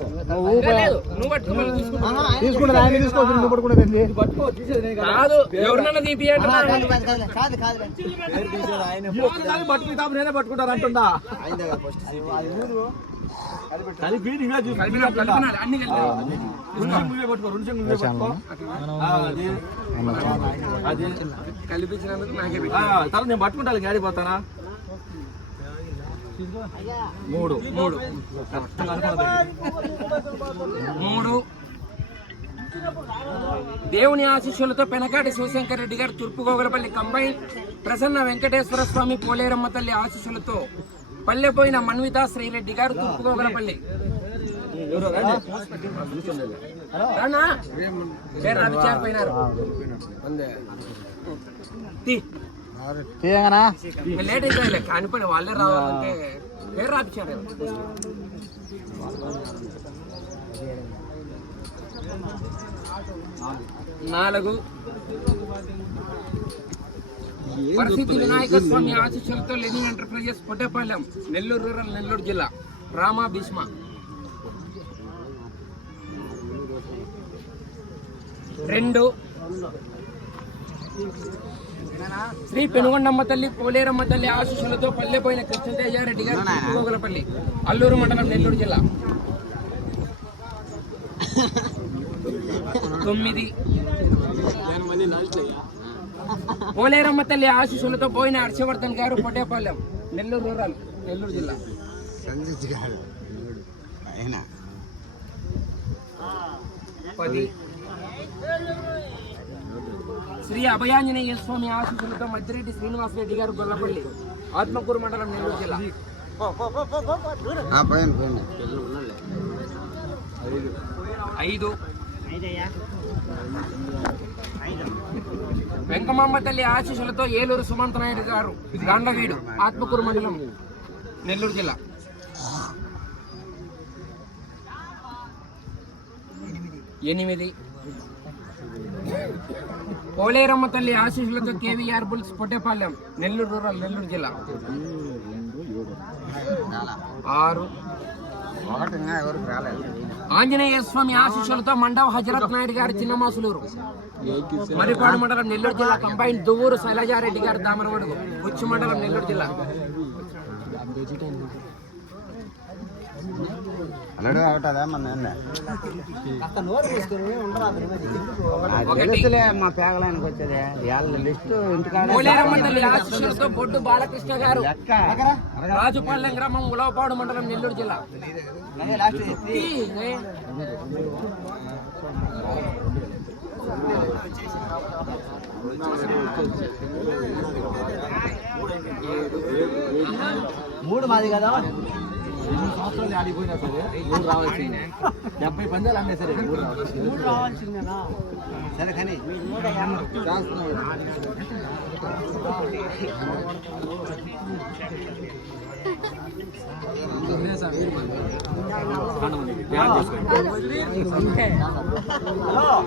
లేదు, నువ్వు పట్టుకోమని తీసుకుంటా. తీసుకుంటే ఆయన తీసుకోవచ్చు నువ్వు? కాదు. ఎవరినన్నా నేనే అంటుందా కలిపి నువ్వే కల్పించినందుకు నాకే. తర్వాత నేను పట్టుకుంటాను గాడి పోతానా మూడు. మూడు. మూడు. దేవుని ఆశీస్సులతో పెనకాటి శివశంకర్ రెడ్డి గారు తూర్పుగోగలపల్లి కంబైన్ ప్రసన్న వెంకటేశ్వర స్వామి పోలేరమ్మ తల్లి ఆశీస్సులతో పల్లెపోయిన మన్వితా శ్రీరెడ్డి గారు తూర్పుగోగలపల్లి ఎవరో రానా? పేరు రాదు చేరిపోయినారు. తీయగానా? ఇంకా లేట్ అయితే కానిపోయి వాళ్ళే రావాలంటే పేరు రాపించారు నాలుగు. పరిస్థితి వినాయక స్వామి ఆశీస్సులతో Lenin enterprises Pottepalem Nellore rural Nellore జిల్లా. రామా భీష్మ. రెండు. శ్రీ పెనుగొండమ్మ తల్లి పోలేరమ్మ తల్లి ఆశీస్సులతో పల్లెపోయిన కృష్ణతేజారెడ్డి గారు తూర్పుగోగలపల్లి అల్లూరు మండలం నెల్లూరు జిల్లా. తొమ్మిది. పోలేరమ్మ తల్లి ఆశీస్సులతో పోయిన హర్షవర్ధన్ గారు పొట్టేపాలెం నెల్లూరు రూరల్ నెల్లూరు జిల్లా. పది. శ్రీ అభయాంజనేయ స్వామి ఆశీస్సులతో మధ్యరెడ్డి శ్రీనివాసరెడ్డి గారు గొల్లపల్లి ఆత్మకూరు మండలం నెల్లూరు జిల్లా. ఐదు. వెంకమాంబ తల్లి ఆశీస్సులతో ఏలూరు సుమంత నాయుడు గారు గాండ్లవీడు ఆత్మకూరు మండలం నెల్లూరు జిల్లా. ఎనిమిది. పోలేరమ్మ తల్లి ఆశీస్సులతో KVR bulls Pottepalem Nellore rural Nellore జిల్లా. ఆరు. ఆంజనేయ స్వామి ఆశీస్సులతో మండవ హజరత్ నాయుడు గారు చిన్నమాసులూరు. మరిపాడు మండలం నెల్లూరు జిల్లా కంబైన్ దువ్వూరు శైలజారెడ్డి గారు దామరవడుగు ఉచ్చు మండలం నెల్లూరు జిల్లా. అల్లడు అవుతుందా మన ఒకటి మా పేగలానికి వచ్చేది. వాళ్ళ లిస్టు ఇంటికాడ బొడ్డు బాలకృష్ణ గారు రాజుపాలెం గ్రామం ఉలవపాడు మండలం నెల్లూరు జిల్లా. మూడు మాది కదా? ఎన్ని సంవత్సరాలు ఆడిపోయినా సరే మూడు రావాల్సిందే. డెబ్బై పందాలు అన్నీ సరే రావాల్సిందే. సరే కానీ హలో.